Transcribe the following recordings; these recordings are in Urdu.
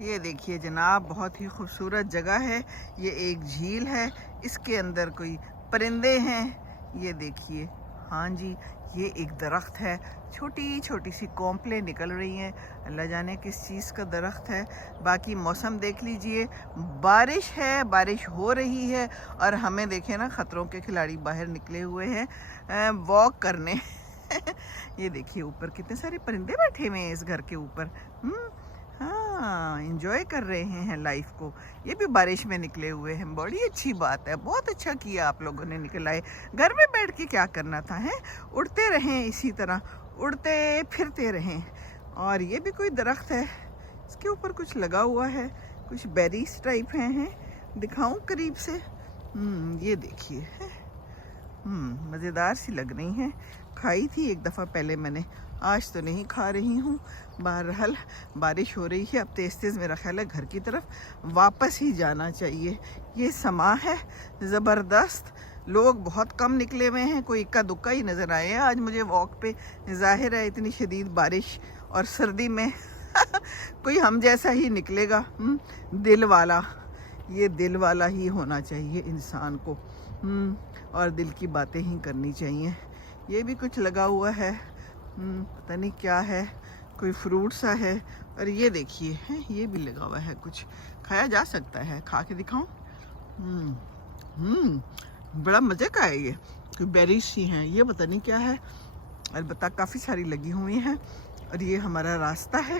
یہ دیکھیے جناب، بہت ہی خوبصورت جگہ ہے. یہ ایک جھیل ہے، اس کے اندر کوئی پرندے ہیں. یہ دیکھیے، ہاں جی، یہ ایک درخت ہے. چھوٹی چھوٹی سی کونپلیں نکل رہی ہیں. اللہ جانے کس چیز کا درخت ہے. باقی موسم دیکھ لیجئے، بارش ہے، بارش ہو رہی ہے. اور ہمیں دیکھیں نا، خطروں کے کھلاڑی باہر نکلے ہوئے ہیں واک کرنے. یہ دیکھیے اوپر کتنے سارے پرندے بیٹھے ہوئے ہیں اس گھر کے اوپر. ہاں، انجوائے کر رہے ہیں لائف کو. یہ بھی بارش میں نکلے ہوئے ہیں. بڑی اچھی بات ہے، بہت اچھا کیا آپ لوگوں نے نکل آئے. گھر میں بیٹھ کے کیا کرنا تھا ہے؟ اڑتے رہیں، اسی طرح اڑتے پھرتے رہیں. اور یہ بھی کوئی درخت ہے، اس کے اوپر کچھ لگا ہوا ہے، کچھ بیریز ٹائپ ہیں. دکھاؤں قریب سے؟ یہ دیکھیے، مزیدار سی لگ رہی ہیں. کھائی تھی ایک دفعہ پہلے میں نے، آج تو نہیں کھا رہی ہوں. بہرحال بارش ہو رہی ہے، اب تیز تیز میرا خیال ہے گھر کی طرف واپس ہی جانا چاہیے. یہ سما ہے زبردست. لوگ بہت کم نکلے ہوئے ہیں، کوئی اکا دکا ہی نظر آئے ہیں آج مجھے واک پہ. ظاہر ہے اتنی شدید بارش اور سردی میں کوئی ہم جیسا ہی نکلے گا، دل والا. یہ دل والا ہی ہونا چاہیے انسان کو، اور دل کی باتیں ہی کرنی چاہیے. یہ بھی کچھ لگا ہوا ہے، پتہ نہیں کیا ہے، کوئی فروٹ سا ہے. اور یہ دیکھیے، یہ بھی لگا ہوا ہے، کچھ کھایا جا سکتا ہے. کھا کے دکھاؤں؟ بڑا مزے کا ہے. یہ کوئی بیریز سی ہیں، یہ پتہ نہیں کیا ہے، البتہ کافی ساری لگی ہوئی ہیں. اور یہ ہمارا راستہ ہے،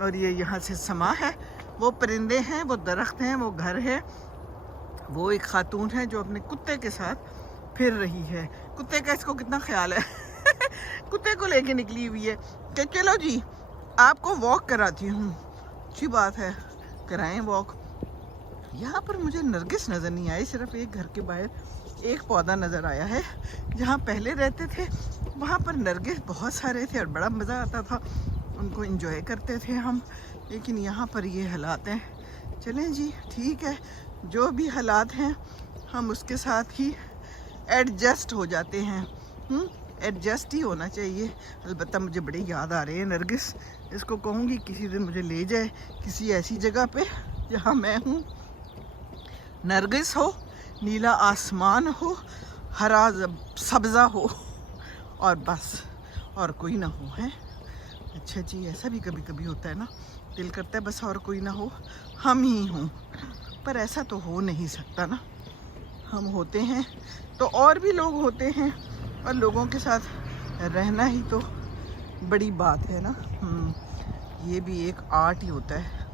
اور یہ یہاں سے سما ہے. وہ پرندے ہیں، وہ درخت ہیں، وہ گھر ہے. وہ ایک خاتون ہے جو اپنے کتے کے ساتھ پھر رہی ہے. کتے کا اس کو کتنا خیال ہے. کتے کو لے کے نکلی ہوئی ہے کہ چلو جی آپ کو واک کراتی ہوں. اچھی بات ہے، کرائیں واک. یہاں پر مجھے نرگس نظر نہیں آئی، صرف ایک گھر کے باہر ایک پودا نظر آیا ہے. جہاں پہلے رہتے تھے وہاں پر نرگس بہت سارے تھے اور بڑا مزہ آتا تھا، ان کو انجوائے کرتے تھے ہم. لیکن یہاں پر یہ حالات ہیں. چلیں جی ٹھیک ہے، جو بھی حالات ہیں ہم اس کے ساتھ ہی ایڈجسٹ ہو جاتے ہیں. ایڈجسٹ ہی ہونا چاہیے. البتہ مجھے بڑی یاد آ رہے ہیں نرگس. اس کو کہوں گی کسی دن مجھے لے جائے کسی ایسی جگہ پہ جہاں میں ہوں، نرگس ہو، نیلا آسمان ہو، ہرا سبزہ ہو، اور بس اور کوئی نہ ہو. ہے اچھا جی، ایسا بھی کبھی کبھی ہوتا ہے نا، دل کرتا ہے بس اور کوئی نہ ہو، ہم ہی ہوں. پر ایسا تو ہو نہیں سکتا نا. ہم ہوتے ہیں تو اور بھی لوگ ہوتے ہیں، اور لوگوں کے ساتھ رہنا ہی تو بڑی بات ہے نا. یہ بھی ایک آرٹ ہی ہوتا ہے.